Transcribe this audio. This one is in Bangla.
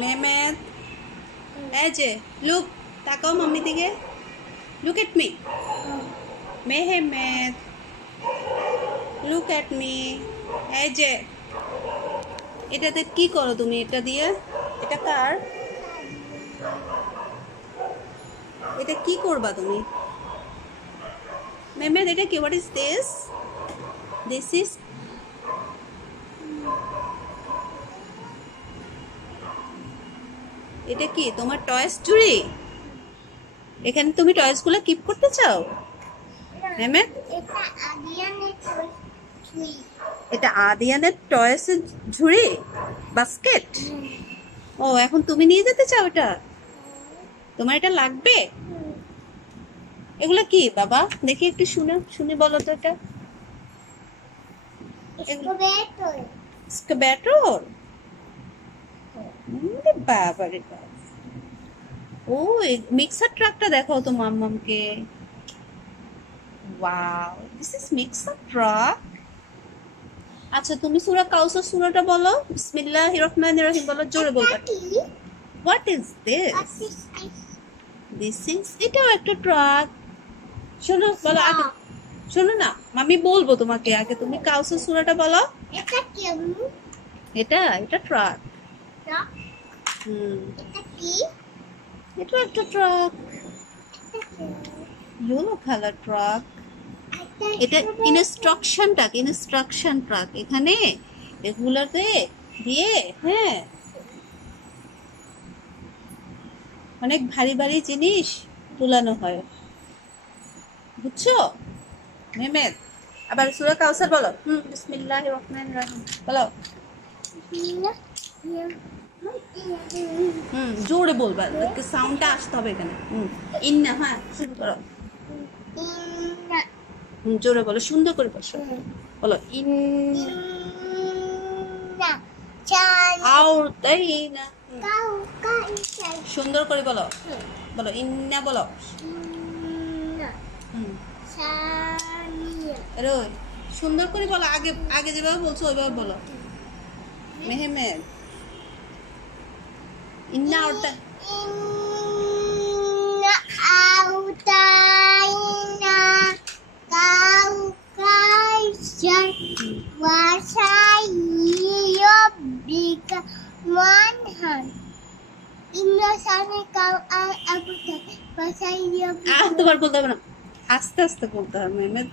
মেহমেদ, এই যে লুক, তাকাও মাম্মি দিকে, look at me. Mehmed, look at me. এই যে এটাতে কি করো তুমি? এটা দিয়ে, এটা কার? এটা কি করবা তুমি? মেহমেদ, এটা কি? What is this? This is, এটা কি তোমার টয়েস চুরি? এখানে তুমি টয়েস গুলো কিপ করতে চাও মেহমেদ? এটা আদিয়ানের টয়েস ঝুড়ি, বাস্কেট। ও, এখন তুমি নিয়ে যেতে চাও এটা? তোমার এটা লাগবে? এগুলো কি বাবা? দেখি একটু শুনে শুনে বলো তো। এটা স্কেভেটর। বাবা রে বাবা। ও, মিক্সার ট্রাকটা দেখাও তো মাম্মামকে। Wow, this is mixer truck. আচ্ছা, তুমি সূরা কাউসার সূরাটা বলো। বিসমিল্লাহির রহমানির রহিম বলো, জোরে বলবা। What is this? This is, এটাও একটা ট্রাক। শোনো, বলো আগে। শোনো না, আমি বলবো তোমাকে, আগে তুমি কাউসার সূরাটা বলো। এটা কি আম্মু? এটা ট্রাক। ট্রাক? এটা কি? এটা একটা ট্রাক, ইয়েলো কালার ট্রাক। এটা ইনস্ট্রাকশন ট্রাক। এখানে এগুলাতে দিয়ে, হ্যাঁ, অনেক ভারী ভারী জিনিস তুলানো হয়, বুঝছো মেহমেদ? আবার সূরা কাউসার বলো। বিসমিল্লাহির রহমানির রহিম বলো। জোরে বলবা, সাউন্ডটা আসতে হবে এখানে। ইন্না, হ্যাঁ, শুরু করো। জোরে বলো, সুন্দর করে বলো। সুন্দর করে বলো। বলো ইন্না, বলো। সুন্দর করে বলো, আগে আগে যেভাবে বলছো ওইভাবে বলো মেহমেদ। ইন্না আউটা, তোমার বলতে হবে না, আস্তে আস্তে বলতে হবে মেহমেদ।